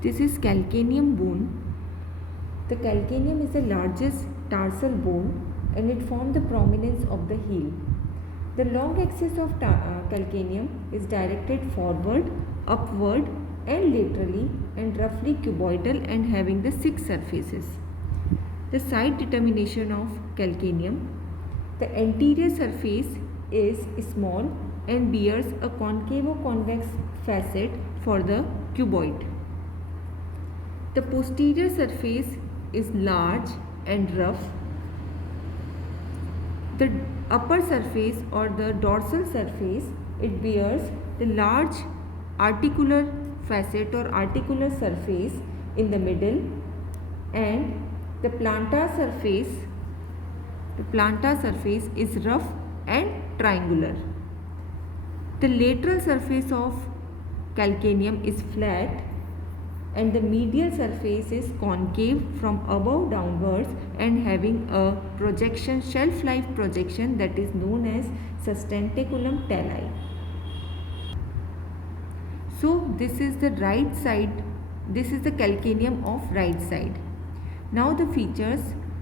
This is calcaneum bone. The calcaneum is the largest tarsal bone and it forms the prominence of the heel. The long axis of calcaneum is directed forward, upward and laterally and roughly cuboidal and having the 6 surfaces. The side determination of calcaneum. The anterior surface is small and bears a concavo-convex facet for the cuboid. The posterior surface is large and rough. The upper surface or the dorsal surface, it bears the large articular facet or articular surface in the middle, and the plantar surface is rough and triangular. The lateral surface of calcaneum is flat and the medial surface is concave from above downwards and having a projection, shelf life projection, that is known as sustentaculum tali. So this is the right side, this is the calcaneum of right side. Now the features.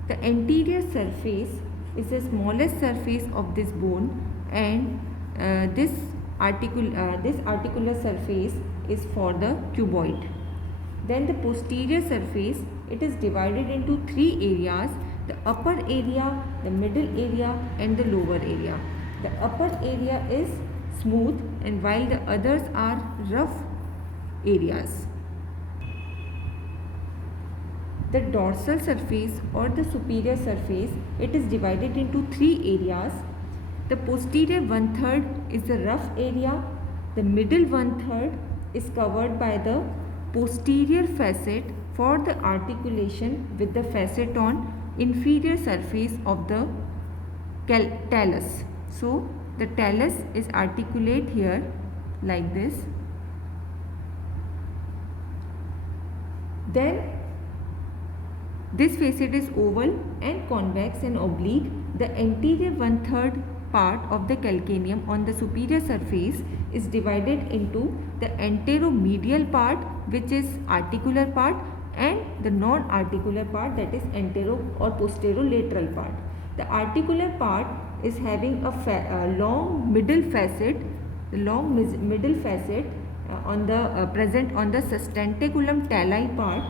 The anterior surface is the smallest surface of this bone, and this articular surface is for the cuboid. Then the posterior surface, it is divided into 3 areas: the upper area, the middle area and the lower area. The upper area is smooth and while the others are rough areas. The dorsal surface or the superior surface, it is divided into 3 areas. The posterior 1/3 is the rough area. The middle 1/3 is covered by the posterior facet for the articulation with the facet on inferior surface of the talus. So the talus is articulate here like this. Then this facet is oval and convex and oblique. The anterior 1/3 part of the calcaneum on the superior surface is divided into the anteromedial part, which is articular part, and the non-articular part, that is antero or posterolateral part. The articular part is having a long middle facet, the long middle facet on the present on the sustentaculum tali part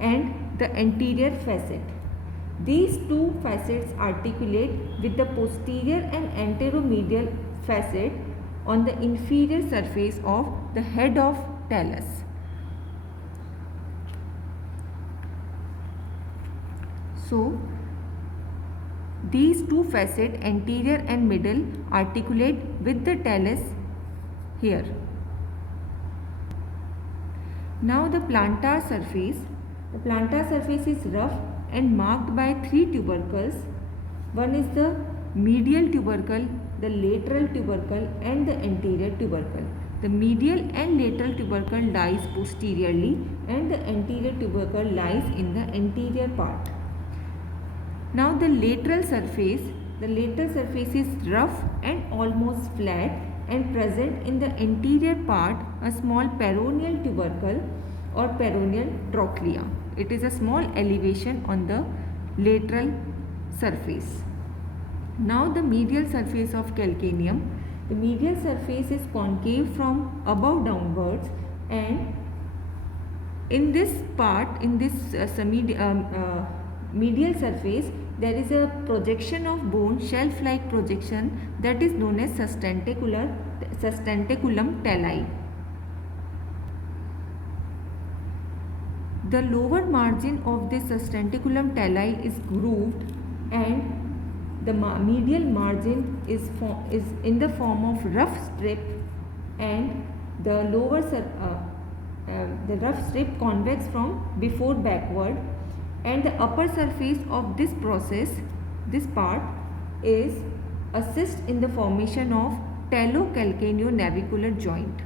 and the anterior facet. These two facets articulate with the posterior and anteromedial facet on the inferior surface of the head of talus. So these two facets, anterior and middle, articulate with the talus here. Now the plantar surface. The plantar surface is rough and marked by 3 tubercles. One is the medial tubercle, the lateral tubercle and the anterior tubercle. The medial and lateral tubercle lies posteriorly and the anterior tubercle lies in the anterior part. Now the lateral surface is rough and almost flat and present in the anterior part a small peroneal tubercle or peroneal trochlea. It is a small elevation on the lateral surface. Now the medial surface of calcaneum. The medial surface is concave from above downwards, and in this part, in this medial surface, there is a projection of bone, shelf-like projection, that is known as sustentaculum tali. The lower margin of this sustentaculum tali is grooved and the medial margin is in the form of rough strip, and the rough strip convex from before backward, and the upper surface of this process, this part, is assist in the formation of talocalcaneonavicular joint.